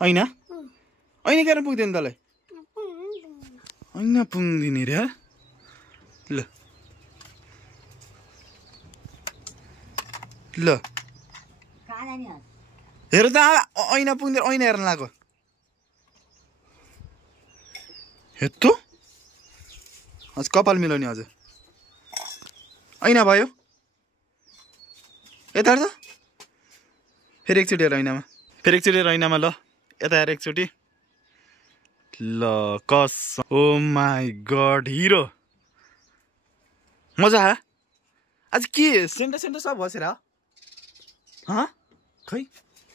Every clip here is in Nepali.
ऐना ऐना किन पुग्दैन तँलाई ऐना पुग्दिने रे ल ल हेर त ऐना पुग्दैन ऐना हेर्न लाग्यो हेत्तो अझ कपाल मिलाउने अझ ऐना भयो यता त फेरि एकचोटि हेर ऐनामा फेरि एकचोटि हेर ऐनामा ल यता हेर एकचोटि ल कस ओ माई गड हिरो मजा आयो आज के सेन्टर सेन्टर सब बसेर खै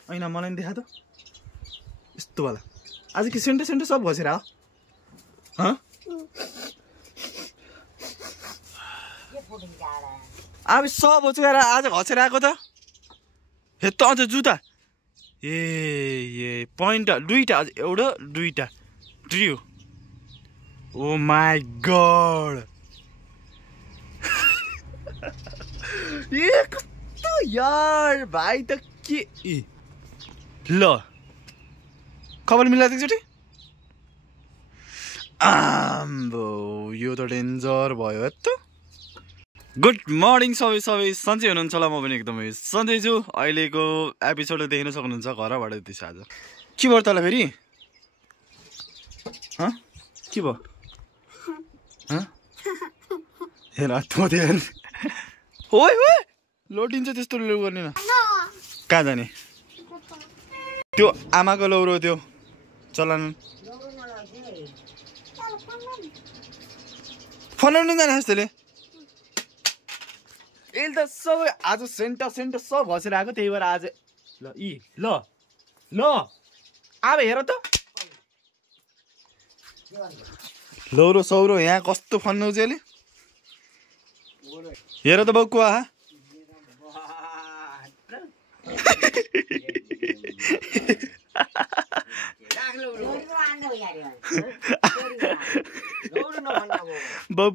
ऐना मलाई नि देखा त यस्तो वाला आज के सेन्टर सेन्टर सब बसेर अब सब बचेर आज घसेर आएको त हेत्तो अझ जुत्ता ए पोइन्ट दुईटा अझ एउटा दुईटा ट्रियो ओ माई गड ए कस्तो यार भाइ त के ल खबर मिलाएको एकचोटि आम्बो यो त डेन्जर भयो त गुड मर्निङ सबै सन्चै हुनुहुन्छ होला म पनि एकदमै सन्चै छु अहिलेको एपिसोड देख्न सक्नुहुन्छ घरबाट दिस आज के भयो तँलाई फेरि के भयो हेर हो लोटिन्छ त्यस्तो गर्ने न कहाँ जाने त्यो आमाको लौरो त्यो चलान फनाउनु जाने जस्तोले यसले त सबै आज सेन्टर सब घसेर आएको त्यही भएर आज ल ल अब हेर त लौरो सौरो यहाँ कस्तो फन्नु चाहिँ हेर त बक्कु आहा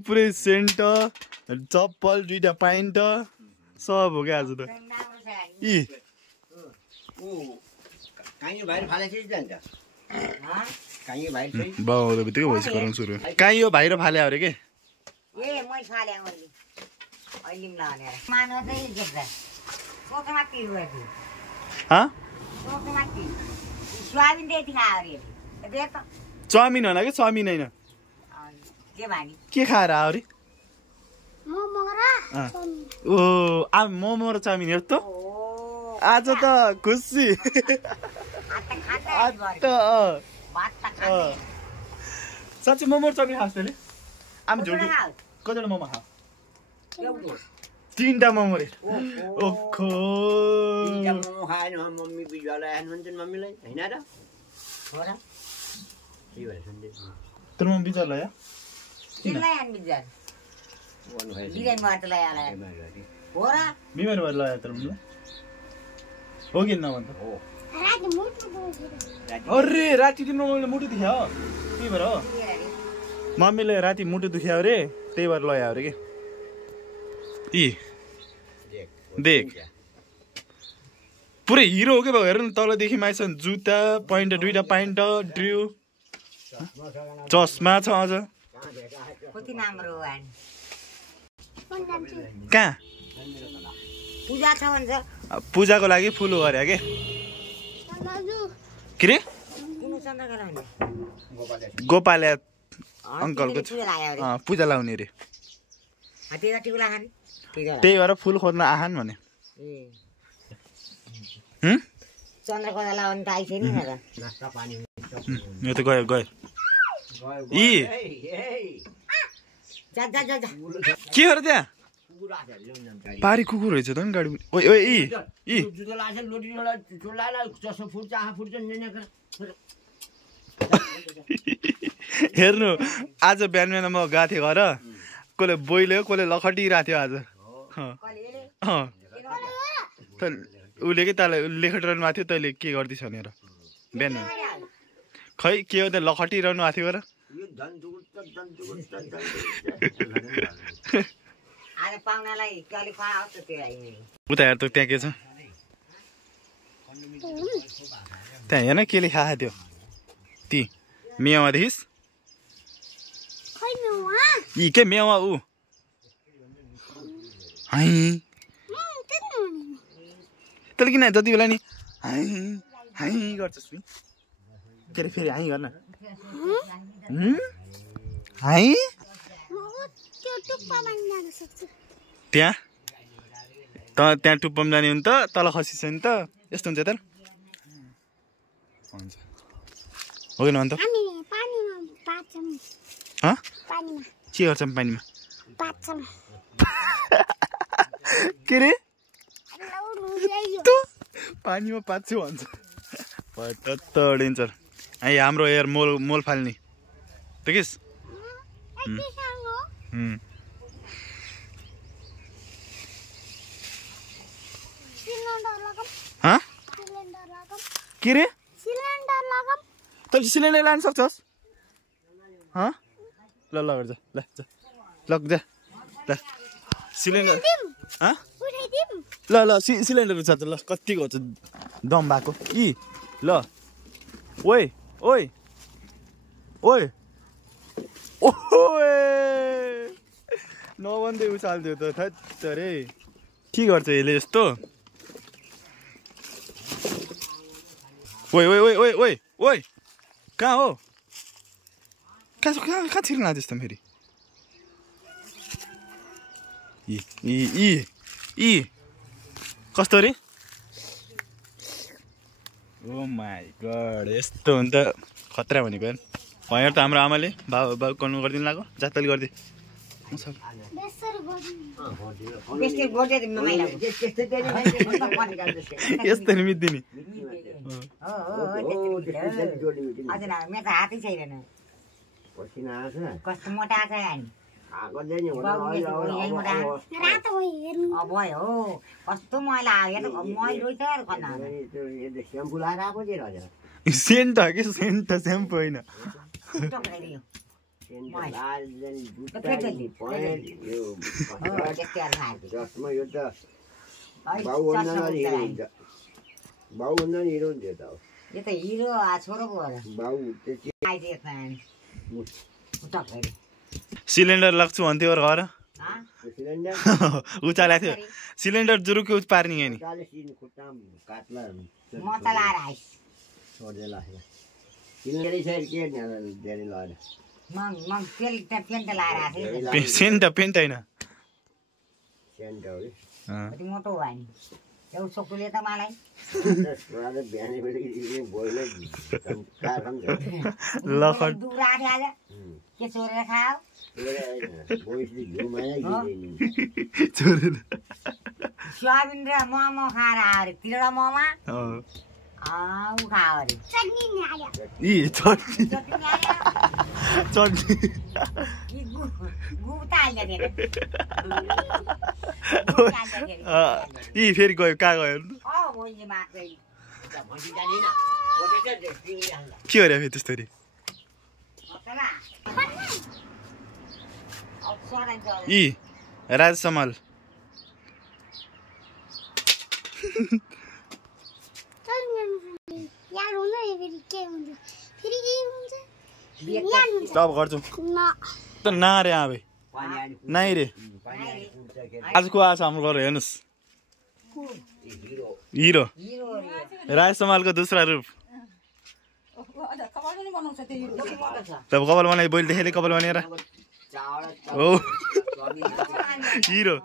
पुरै सेन्टर चप्पल दुईटा पाइन्ट सब हो क्या आज त बाउ बित्तिकै भइस गराउनु सुरु कहीँ यो भाइ र फाले अरे के चाउमिन होला कि चाउमिन होइन के खाएर आयो अरे ओ अब मोमो र चाउमिन हेर त आज त खुसी साँच्चै मोमो र चाउमिन खास् तैँले आम झुल्टो कतिवटा मोमो खा तीनटा मोमो रे ओखो तर मम्मी बिचार लायो बिमार भएर लगायो तर हो कि नभन्छ अरे राति तिम्रो मम्मीले मुटु दुख्यो त्यही भएर हो मम्मीले राति मुटु दुख्यो अरे त्यही भएर लगायो अरे के देख पुरै हिरो हो क्या भाउ हेर न तलदेखि माइसम्म जुत्ता पाइन्ट दुईटा पाइन्ट ड्रिउ चस्मा छ अझ कहाँ पूजाको लागि फुल गरे के रे गोपाले अङ्कलको पूजा लाउने अरे त्यही भएर फुल खोज्न आहान भने यो त गयो के हो र त्यहाँ पारी कुकुर रहेछ त नि गाडी हेर्नु आज बिहान बिहान म गएको थिएँ घर कसले बोइल्यो कसले लखटिरहेको थियो आज उसले के तँलाई लेखटिरहनु भएको थियो तैँले के गर्दैछ भनेर बिहान खै के हो त लखटिरहनु भएको थियो र उता हेर त त्यहाँ के छ त्यहाँ हेर्न के लेखा त्यो ती मेवा देखिस् यी के मेवा ऊ हाई तैँले किन जति बेला नि हाई हाई गर्छस् नि के अरे फेरि हाई गर्न हाई त्यहाँ त्यहाँ टुप्पामा जाने हो नि त तल खसिस नि त यस्तो हुन्छ त हुन्छ हो कि भन त के गर्छौँ पानीमा के रे पानीमा पाच्छु भन्छ डेन्जर है हाम्रो यार मोल फाल्ने देखिस् के रे तैँले सिलिन्डर लान सक्छस् ल ल गर्छ ल लग जा ल सिलिन्डर ल ल सिलिन्डर छ ल कतिको हुन्छ दम भएको यी ल ओइ ओइ ओइ ओए नभन्दै उचाल्दियो त थैट रे के गर्छ यसले यस्तो ओइ ओइ ओइ ओइ ओइ ओइ कहाँ हो कहाँ छिर्न लाग्दैछ त फेरि ई कस्तो रे ओ माई गड यस्तो हो नि त खतरा भनेको यहाँ त हाम्रो आमाले बाउ गर्नु गरिदिनु लाग्यो जातले गरिदिए यस्तै मिद्दिने कस्तो मोटा छ कस्तो मैला सेन्ट हो कि सेन्ट सेम्पू होइन यो त हिरो छोरो सिलिन्डर लाग्छु भन्थ्यो घर उचालेको थियो सिलिन्डर जुरुक्यो पार्ने नि सेन्ट पेन्ट होइन मोटो भयो नि एउटा छोक्टुले त मलाई के चोरेर खाऊ सोयाबिन र मोमो खाएर आयो अरे तिनवटा मोमो खायो अरे यी फेरि गयो कहाँ गयो के हो फेरि त्यस्तरी यी राज समाल तब गर्छु त नारे आवे नाइ रे आजको आज हाम्रो घर हेर्नुहोस् हिरो राज समालको दूसरा रूप तब कपाल बनाइ बोल देखेले कपाल बनेर ओ हिरो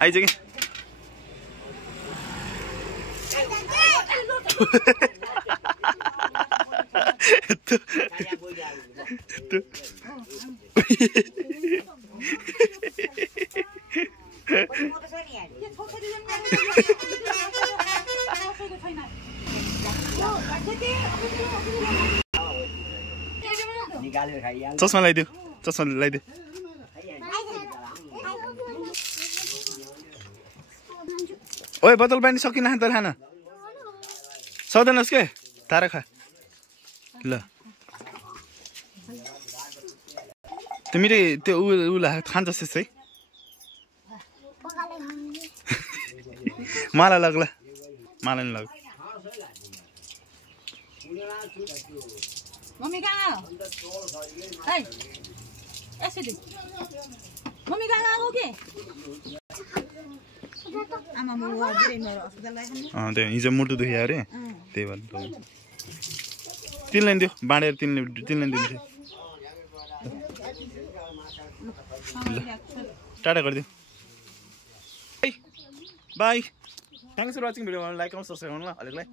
आइज कि चस्मा लगाइदियो चस्मा लगाइदियो ओए बोतल पानी सकिन त खान सक्दैनस् के तारा खा ल तिमीले त्यो ऊ खान्छस् त्यस्तै मलाई लग्ला मलाई नि लग मम्मी कहाँ हो है यसरी मम्मी कहाँ गएको के आमा म हजुरै मेरो अस्पताल लाग्यो त्यो हिजो मुटु दुख्यो अरे त्यही भएर तिनलाई दियो बाँडेर तिनले दिन्छ टाटा गरिदियो bye thanks for watching video like comment subscribe गर्नु ल अलिकलाई